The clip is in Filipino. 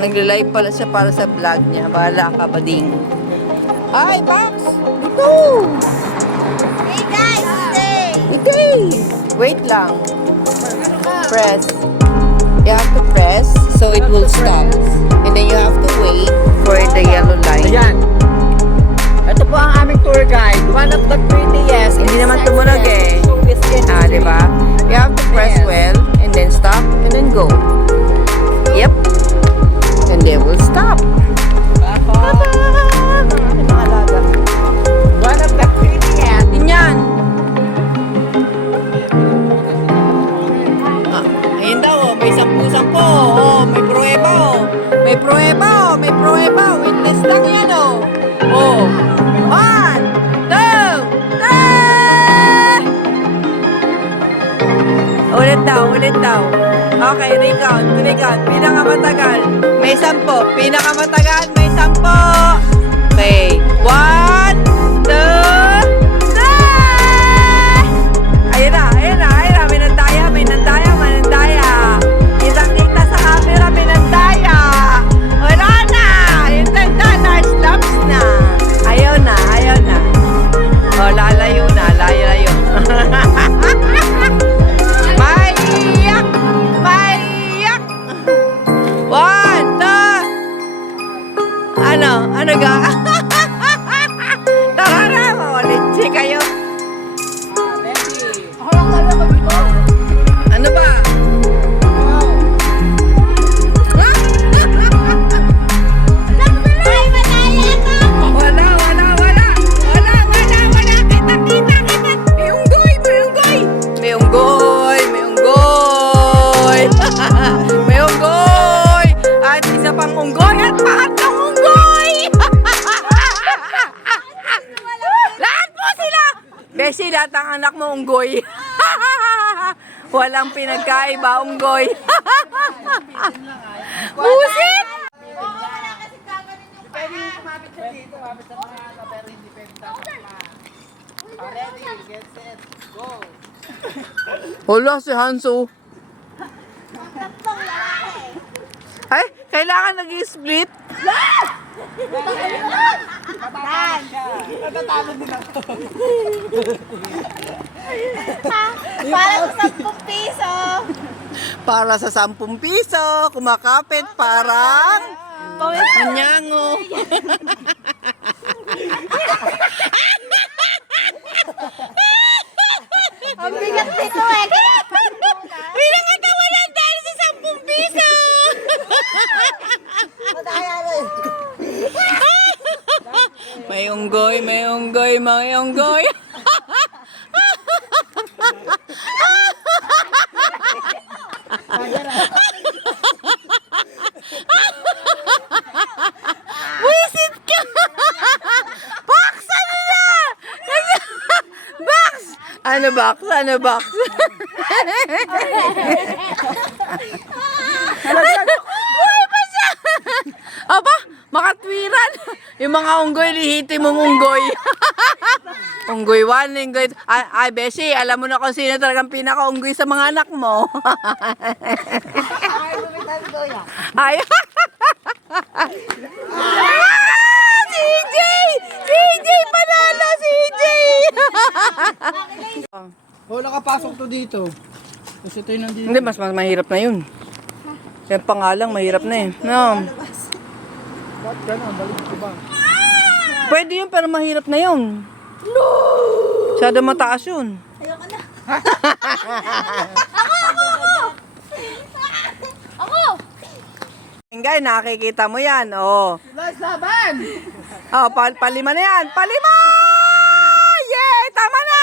Nagla-live pala siya para sa vlog niya. Bahala ka, bading. Ay, Box! Ito! Hey guys, stay! Stay! Wait lang. Press. You have to press so it will stop. And then you have to wait for the yellow light. Ayan. Ito po ang aming tour guide. One of the prettiest. Hindi naman tumunog eh. Ah, di ba? You have to press well and then stop and then go. Yep. And they will stop. One of the prettiest. Yan. Ah, ayun daw, oh, may 10-10. Oh, may pruweba, oh. May pruweba, oh. May pruweba. Witness lang yan, oh. Oh. 1, 2, 3. Ulit daw. Okay, recount. Pinakamatagal. May 10. Pinakamatagal, may 10. Okay. 1, 2, 3. Ayun na. May nandaya. Kitang-kita sa camera, may nandaya. Wala na. Yung tanda, slaps na. Ayaw na. Oh, lalayo na. Maiyak. 1, 2. Ano ga? Tara na, mawalitsi kayo. Ano ba? Ay, mataya ka! Wala. Kita. May unggoy. May unggoy. At isa pang unggoy at pangatlong unggoy. Lahat po sila. Beshi, lahat ang anak mo unggoy. Walang pinagkaiba, unggoy. Busit! Pwede kumapit siya dito. Kumapit sa mga ano, pero hindi pwede dapat na. Ready, get set, go. Wala si Hanso. Ay, kailangan nag-split. Natatakot din ako. Para sa 10 piso! Para sa 10 piso, kumakapit parang manyango. Ang bigat nito eh! Kaya Pinakatawalan dahil sa 10 piso. mataya rin! May unggoy. Wisit ka! Box! Ano na? Box! Ano box? Buhay pa siya! Aba, makatwiran. Yung mga unggoy, lihitin mong unggoy. Unggoy 1, unggoy 2. Ay, Beshi, alam mo na kung sino talagang pinaka-unggoy sa mga anak mo. Ay, CJ! Panalo, CJ! Oh, nakapasok to dito. Kasi tayo nandito. Hindi, mas mahirap na yun. Kaya pangalang, mahirap na eh. No. Ba't gano'n? Balik ko ba? Pwede yun, pero mahirap na yun. No! Masyado mataas yun. Ayoko na! Guys, nakikita mo yan, oh. Guys, laban! Oh, palima na yan. Palima! Yay! Tama na!